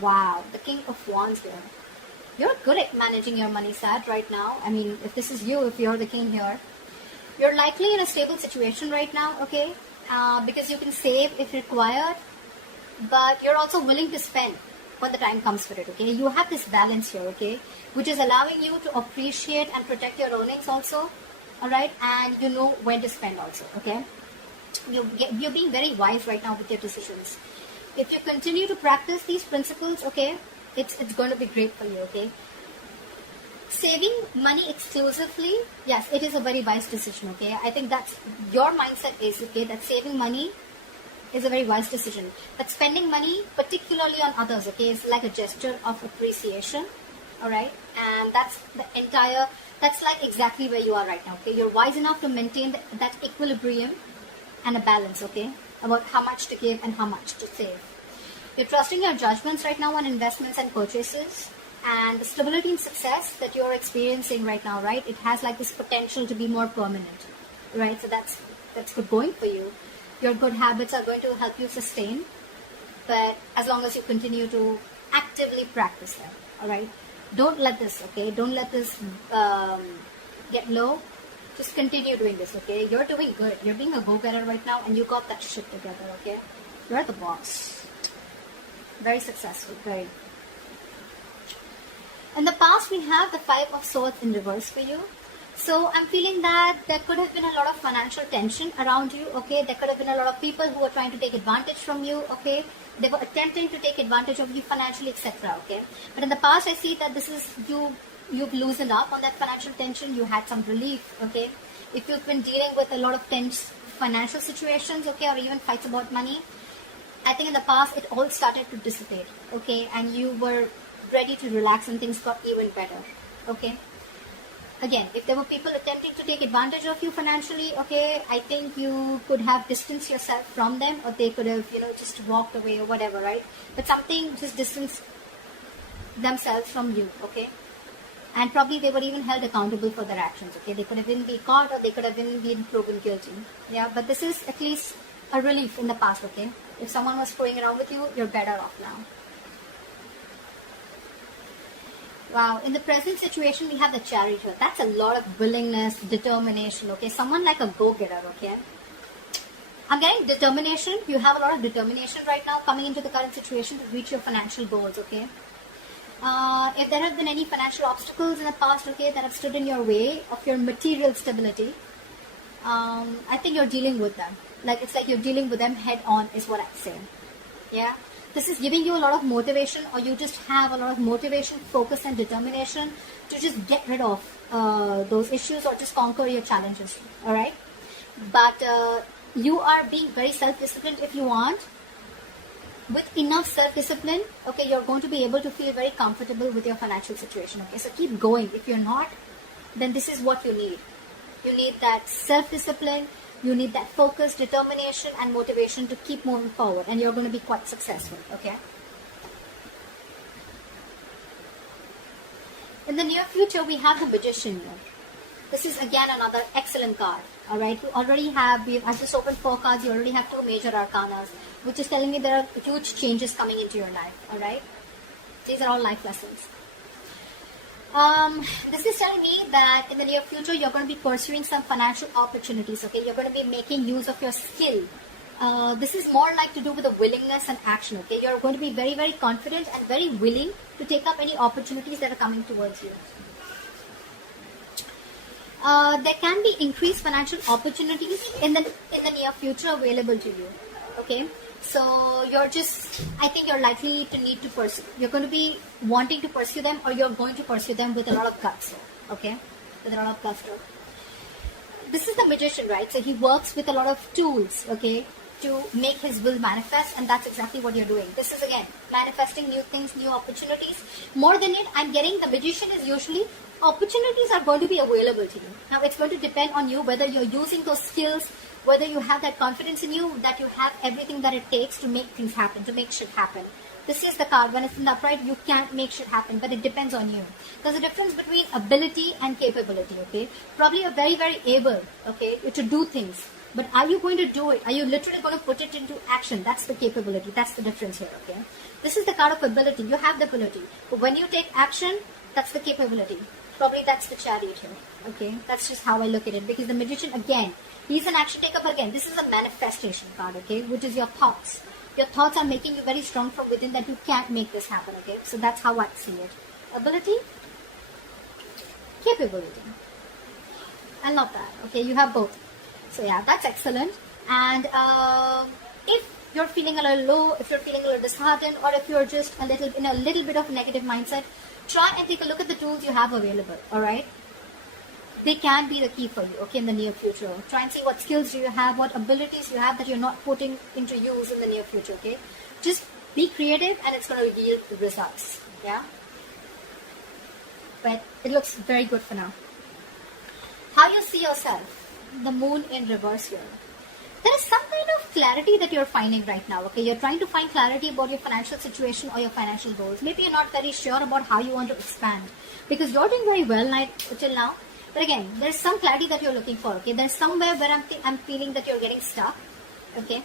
Wow, the King of Wands here. You're good at managing your money, Sag, right now. I mean, if this is you, if you're the king here, you're likely in a stable situation right now, okay? Because you can save if required, but you're also willing to spend when the time comes for it, okay? You have this balance here, okay? Which is allowing you to appreciate and protect your earnings also, all right? And you know when to spend also, okay? You're being very wise right now with your decisions. If you continue to practice these principles, okay, it's going to be great for you, okay? Saving money exclusively, yes, it is a very wise decision, okay? I think that's your mindset is, okay, that saving money is a very wise decision. But spending money, particularly on others, okay, is like a gesture of appreciation, all right? And that's like exactly where you are right now, okay? You're wise enough to maintain that equilibrium and a balance, okay, about how much to give and how much to save. You're trusting your judgments right now on investments and purchases, and the stability and success that you're experiencing right now, right, it has like this potential to be more permanent, right? So that's good going for you. Your good habits are going to help you sustain, but as long as you continue to actively practice them, all right? Don't let this, okay, don't let this get low. Just continue doing this, okay? You're doing good. You're being a go-getter right now, and you got that shit together, okay? You're the boss. Very successful, very. In the past, we have the Five of Swords in reverse for you. So I'm feeling that there could have been a lot of financial tension around you, okay? There could have been a lot of people who were trying to take advantage from you, okay? They were attempting to take advantage of you financially, etc., okay? But in the past, I see that this is you've loosened up on that financial tension. You had some relief, okay? If you've been dealing with a lot of tense financial situations, okay, or even fights about money, I think in the past it all started to dissipate, okay? And you were ready to relax and things got even better, okay? Again, if there were people attempting to take advantage of you financially, okay, I think you could have distanced yourself from them, or they could have, just walked away or whatever, right? But something just distanced themselves from you, okay? And probably they were even held accountable for their actions, okay? They could have been caught, or they could have been proven guilty, yeah? But this is at least a relief in the past, okay? If someone was screwing around with you, you're better off now. Wow, in the present situation, we have the Chariot here. That's a lot of willingness, determination, okay? Someone like a go-getter, okay? I'm getting determination. You have a lot of determination right now coming into the current situation to reach your financial goals, okay? If there have been any financial obstacles in the past, okay, that have stood in your way of your material stability, I think you're dealing with them. It's like you're dealing with them head on is what I'm saying. Yeah? This is giving you a lot of motivation, or you just have a lot of motivation, focus and determination to just get rid of those issues or just conquer your challenges. Alright? But you are being very self-disciplined if you want. With enough self-discipline, okay, you're going to be able to feel very comfortable with your financial situation. Okay, so keep going. If you're not, then this is what you need. You need that self-discipline. You need that focus, determination, and motivation to keep moving forward, and you're going to be quite successful, okay? In the near future, we have the Magician here. This is again another excellent card, all right? You already have, I've just opened 4 cards, you already have 2 major arcanas, which is telling me there are huge changes coming into your life, all right? These are all life lessons. This is telling me that in the near future, you're going to be pursuing some financial opportunities, okay? You're going to be making use of your skill. This is more like to do with the willingness and action, okay? You're going to be very, very confident and very willing to take up any opportunities that are coming towards you. There can be increased financial opportunities in the near future available to you, okay? So I think you're likely to need to pursue. You're going to be wanting to pursue them, or you're going to pursue them with a lot of guts, okay? With a lot of gusto. This is the Magician, right? So he works with a lot of tools, okay, to make his will manifest, and that's exactly what you're doing. This is again manifesting new things, new opportunities. More than it, I'm getting the Magician is usually opportunities are going to be available to you. Now it's going to depend on you whether you're using those skills, whether you have that confidence in you, that you have everything that it takes to make things happen, to make shit happen. This is the card. When it's in the upright, you can't make shit happen, but it depends on you. There's a difference between ability and capability, okay? Probably you're very, very able, okay, to do things, But are you going to do it? Are you literally going to put it into action? That's the capability. That's the difference here, okay? This is the card of ability. You have the ability. But when you take action, that's the capability. Probably that's the chariot here, okay? That's just how I look at it. Because the magician, again, he's an action taker. But again, this is a manifestation card, okay? Which is your thoughts. Your thoughts are making you very strong from within that you can't make this happen, okay? So that's how I see it. Ability, capability. I love that, okay? You have both. So yeah, that's excellent. And if you're feeling a little low, if you're feeling a little disheartened, or if you're just a little bit of negative mindset, try and take a look at the tools you have available, all right? They can be the key for you, okay, in the near future. Try and see what skills do you have, what abilities you have that you're not putting into use in the near future, okay? Just be creative and it's going to yield results, yeah? But it looks very good for now. How you see yourself? The moon in reverse here. There is some kind of clarity that you're finding right now, okay? You're trying to find clarity about your financial situation or your financial goals. Maybe you're not very sure about how you want to expand because you're doing very well till now. But again, there's some clarity that you're looking for, okay? There's somewhere where I'm feeling that you're getting stuck, okay?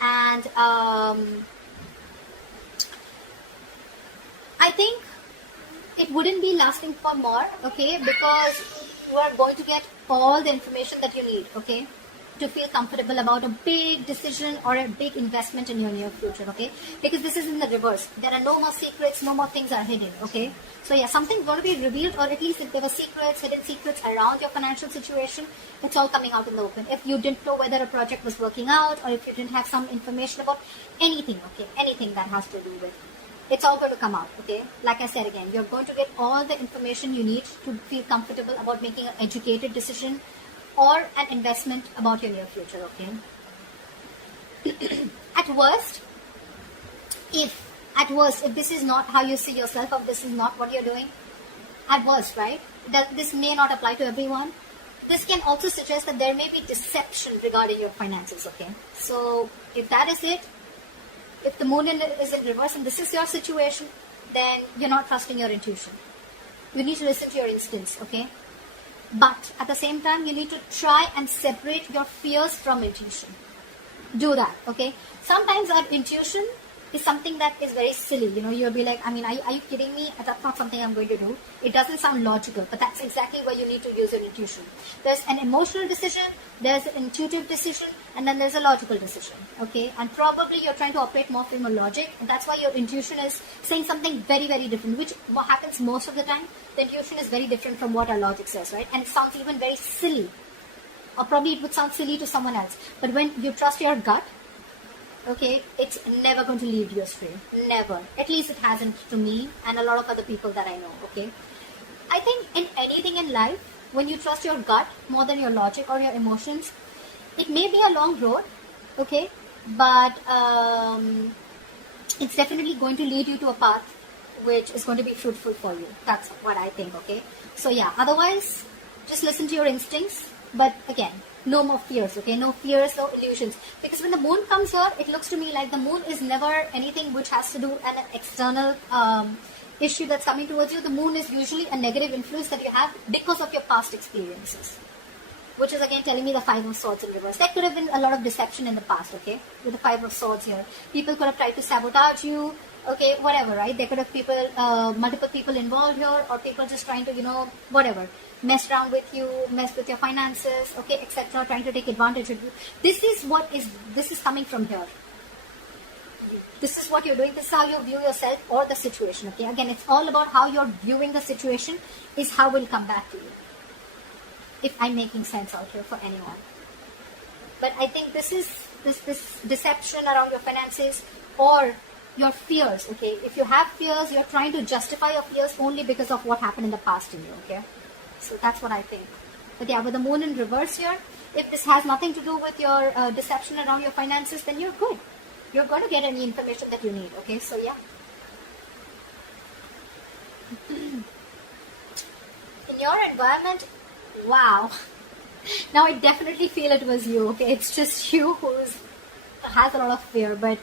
And I think it wouldn't be lasting for more, okay? Because you are going to get all the information that you need, okay, to feel comfortable about a big decision or a big investment in your near future, okay? Because this is in the reverse. There are no more secrets, no more things are hidden, okay? So yeah, something's going to be revealed, or at least if there were secrets, hidden secrets around your financial situation, it's all coming out in the open. If you didn't know whether a project was working out, or if you didn't have some information about anything, okay, anything that has to do with, it's all going to come out, okay? Like I said again, you're going to get all the information you need to feel comfortable about making an educated decision or an investment about your near future, okay? At worst, if this is not how you see yourself, or this is not what you're doing, at worst, right? That this may not apply to everyone. This can also suggest that there may be deception regarding your finances, okay? So if that is it, if the moon is in reverse and this is your situation, then you're not trusting your intuition. You need to listen to your instincts, okay? But at the same time, you need to try and separate your fears from intuition. Do that, okay? Sometimes our intuition is something that is very silly. You know, you'll be like, I mean, are you kidding me? That's not something I'm going to do. It doesn't sound logical, but that's exactly where you need to use your intuition. There's an emotional decision, there's an intuitive decision, and then there's a logical decision, okay? And probably you're trying to operate more from a logic, and that's why your intuition is saying something very, very different, which what happens most of the time. The intuition is very different from what our logic says, right? And it sounds even very silly, or probably it would sound silly to someone else. But when you trust your gut, okay, it's never going to lead you astray. Never. At least it hasn't to me and a lot of other people that I know, okay? I think in anything in life, when you trust your gut more than your logic or your emotions, it may be a long road, okay? But it's definitely going to lead you to a path which is going to be fruitful for you. That's what I think, okay? So yeah, otherwise, just listen to your instincts. But again, no more fears, okay? No fears, no illusions. Because when the moon comes here, it looks to me like the moon is never anything which has to do with an external issue that's coming towards you. The moon is usually a negative influence that you have because of your past experiences. Which is again telling me the Five of Swords in reverse. There could have been a lot of deception in the past, okay? With the Five of Swords here. People could have tried to sabotage you, okay? Whatever, right? There could have multiple people involved here, or people just trying to, whatever. Mess around with you, mess with your finances, okay, etc., trying to take advantage of you. This is coming from here. This is what you're doing. This is how you view yourself or the situation, okay? Again, it's all about how you're viewing the situation is how will come back to you. If I'm making sense out here for anyone. But I think this deception around your finances or your fears, okay? If you have fears, you're trying to justify your fears only because of what happened in the past to you, okay? So that's what I think. But yeah, with the moon in reverse here, if this has nothing to do with your deception around your finances, then you're good. You're going to get any information that you need, okay? So yeah. In your environment, wow. Now I definitely feel it was you, okay? It's just you who has a lot of fear, but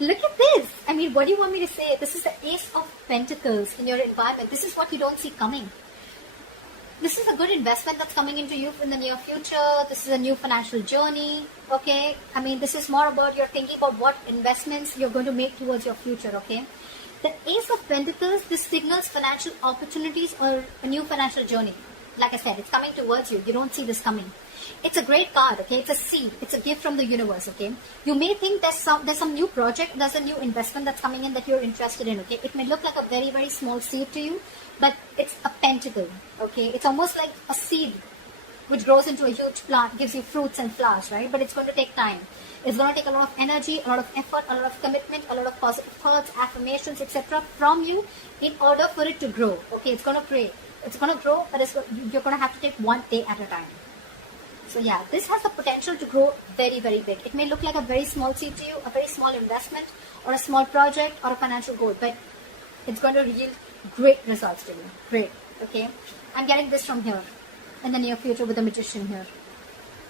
look at this. I mean, what do you want me to say? This is the Ace of Pentacles in your environment. This is what you don't see coming. This is a good investment that's coming into you in the near future. This is a new financial journey. Okay. I mean, this is more about you're thinking about what investments you're going to make towards your future. Okay. The Ace of Pentacles, this signals financial opportunities or a new financial journey. Like I said, it's coming towards you. You don't see this coming. It's a great card, okay? It's a seed. It's a gift from the universe, okay? You may think there's some new project, there's a new investment that's coming in that you're interested in, okay? It may look like a very, very small seed to you, but it's a pentacle, okay? It's almost like a seed which grows into a huge plant, gives you fruits and flowers, right? But it's going to take time. It's going to take a lot of energy, a lot of effort, a lot of commitment, a lot of positive thoughts, affirmations, etc. from you in order for it to grow, okay? It's going to pray. It's going to grow, but you're going to have to take one day at a time. So yeah, this has the potential to grow very, very big. It may look like a very small seed to you, a very small investment, or a small project, or a financial goal, but it's going to yield great results to you. Great, okay? I'm getting this from here in the near future with the Magician here.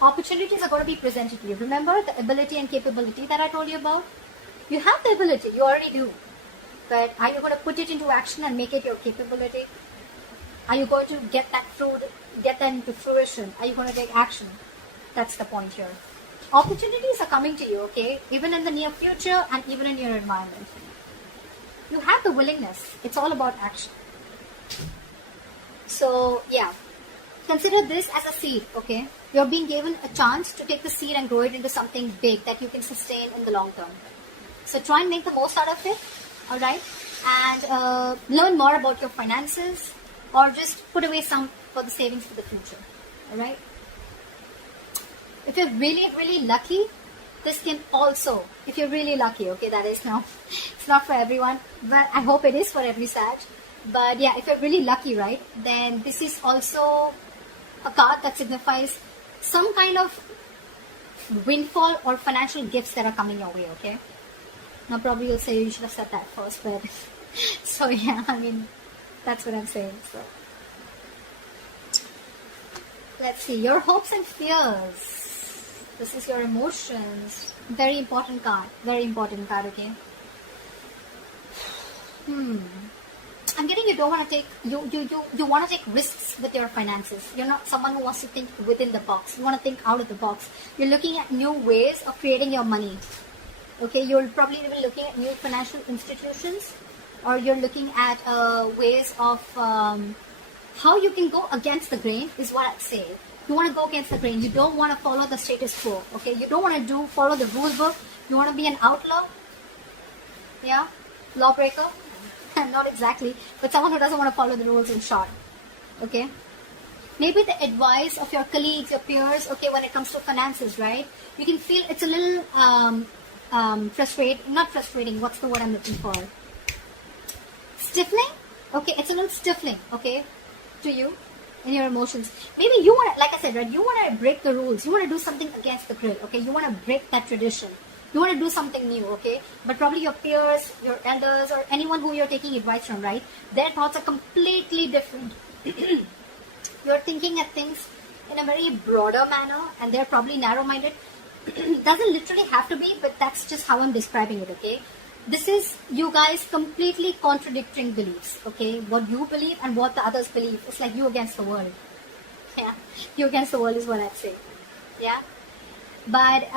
Opportunities are going to be presented to you. Remember the ability and capability that I told you about? You have the ability, you already do. But are you going to put it into action and make it your capability? Are you going to get that fruit, get that into fruition? Are you going to take action? That's the point here. Opportunities are coming to you, okay? Even in the near future and even in your environment. You have the willingness. It's all about action. So, yeah. Consider this as a seed, okay? You're being given a chance to take the seed and grow it into something big that you can sustain in the long term. So try and make the most out of it, alright? And learn more about your finances, or just put away some for the savings for the future, alright? If you're really, really lucky, this can also, if you're really lucky, okay, that is now, it's not for everyone, but I hope it is for every Sag. But yeah, if you're really lucky, right, then this is also a card that signifies some kind of windfall or financial gifts that are coming your way, okay? Now probably you'll say you should have said that first, but so yeah, I mean, that's what I'm saying. So let's see, your hopes and fears. This is your emotions. Very important card, okay? I'm getting you don't want to take you want to take risks with your finances. You're not someone who wants to think within the box. You want to think out of the box. You're looking at new ways of creating your money. Okay, you'll probably be looking at new financial institutions, or you're looking at ways of how you can go against the grain is what I'd say. You want to go against the grain. You don't want to follow the status quo. Okay, you don't want to follow the rule book. You want to be an outlaw. Yeah, lawbreaker. Not exactly, but someone who doesn't want to follow the rules in short. Okay, maybe the advice of your colleagues, your peers, okay, when it comes to finances, right? You can feel it's a little not frustrating, what's the word I'm looking for? Stifling? Okay, it's a little stifling, okay, to you and your emotions. Maybe you want to, like I said, right, you want to break the rules. You want to do something against the grill, okay? You want to break that tradition. You want to do something new, okay? But probably your peers, your elders, or anyone who you're taking advice from, right? Their thoughts are completely different. You're thinking at things in a very broader manner, and they're probably narrow-minded. Doesn't literally have to be, but that's just how I'm describing it, okay? This is you guys completely contradicting beliefs, okay? What you believe and what the others believe. It's like you against the world. Yeah, you against the world is what I'd say. Yeah, but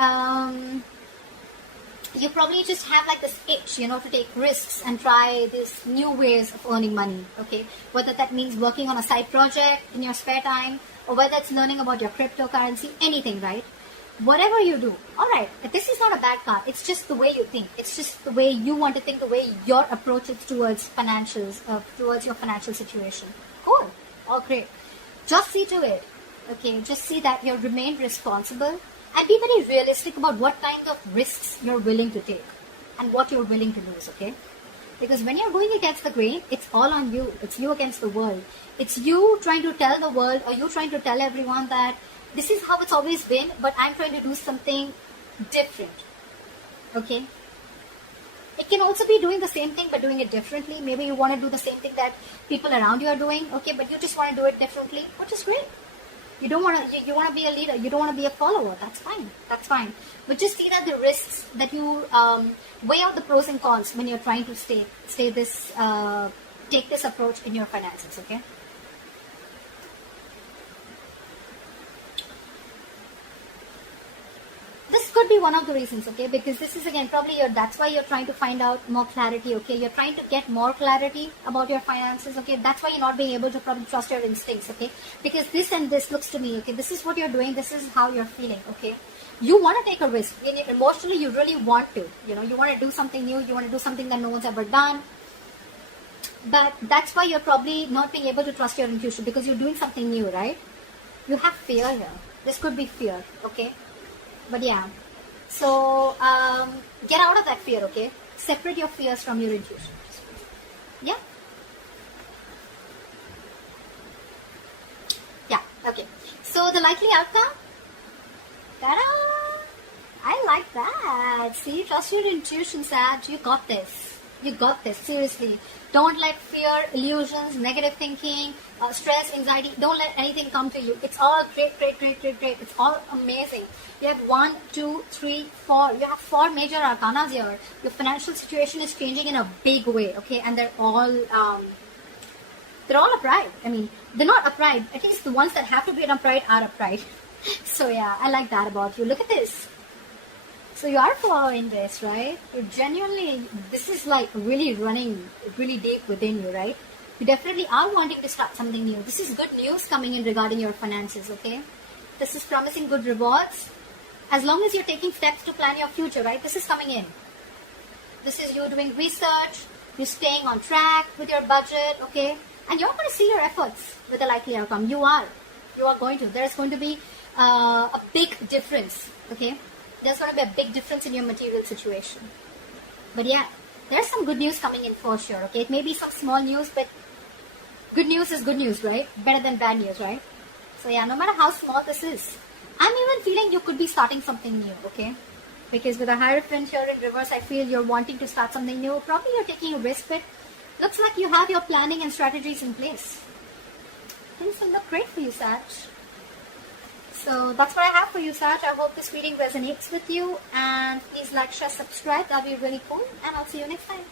you probably just have like this itch, you know, to take risks and try these new ways of earning money, okay? Whether that means working on a side project in your spare time, or whether it's learning about your cryptocurrency, anything, right? Whatever you do, alright, this is not a bad card. It's just the way you think. It's just the way you want to think, the way your approach is towards financials, towards your financial situation. Cool, all great. Just see to it, okay? Just see that you remain responsible. And be very realistic about what kind of risks you're willing to take and what you're willing to lose, okay? Because when you're going against the grain, it's all on you. It's you against the world. It's you trying to tell the world, or you trying to tell everyone that this is how it's always been, but I'm trying to do something different, okay? It can also be doing the same thing but doing it differently. Maybe you want to do the same thing that people around you are doing, okay, but you just want to do it differently, which is great. You don't want to. You want to be a leader. You don't want to be a follower. That's fine. That's fine. But just see that the risks that you weigh out the pros and cons when you're trying to take this approach in your finances. Okay. one of the reasons, okay? Because this is again probably that's why you're trying to find out more clarity, okay? You're trying to get more clarity about your finances, okay? That's why you're not being able to probably trust your instincts, okay? Because this and this looks to me, okay? This is what you're doing. This is how you're feeling, okay? You want to take a risk. Emotionally, you really want to. You want to do something new. You want to do something that no one's ever done. But that's why you're probably not being able to trust your intuition, because you're doing something new, right? You have fear here. This could be fear, okay? But yeah. So, get out of that fear, okay? Separate your fears from your intuition. Yeah? Yeah, okay. So, the likely outcome? Ta-da! I like that. See, trust your intuition, Sag. You got this. You got this. Seriously. Don't let fear, illusions, negative thinking, stress, anxiety, don't let anything come to you. It's all great, great, great, great, great. It's all amazing. You have 1, 2, 3, 4. You have 4 major arcanas here. Your financial situation is changing in a big way, okay? And they're all upright. I mean, they're not upright. At least the ones that have to be upright are upright. So yeah, I like that about you. Look at this. So you are following this, right? You're genuinely, this is like really running really deep within you, right? You definitely are wanting to start something new. This is good news coming in regarding your finances, okay? This is promising good rewards. As long as you're taking steps to plan your future, right? This is coming in. This is you doing research, you're staying on track with your budget, okay? And you're going to see your efforts with a likely outcome. You are going to. There's going to be a big difference, okay? There's going to be a big difference in your material situation. But yeah, there's some good news coming in for sure, okay? It may be some small news, but good news is good news, right? Better than bad news, right? So yeah, no matter how small this is, I'm even feeling you could be starting something new, okay? Because with a Hierophant here in reverse, I feel you're wanting to start something new. Probably you're taking a risk, but looks like you have your planning and strategies in place. Things will look great for you, Sag. So that's what I have for you, Sag. I hope this reading resonates with you. And please like, share, subscribe. That'll be really cool. And I'll see you next time.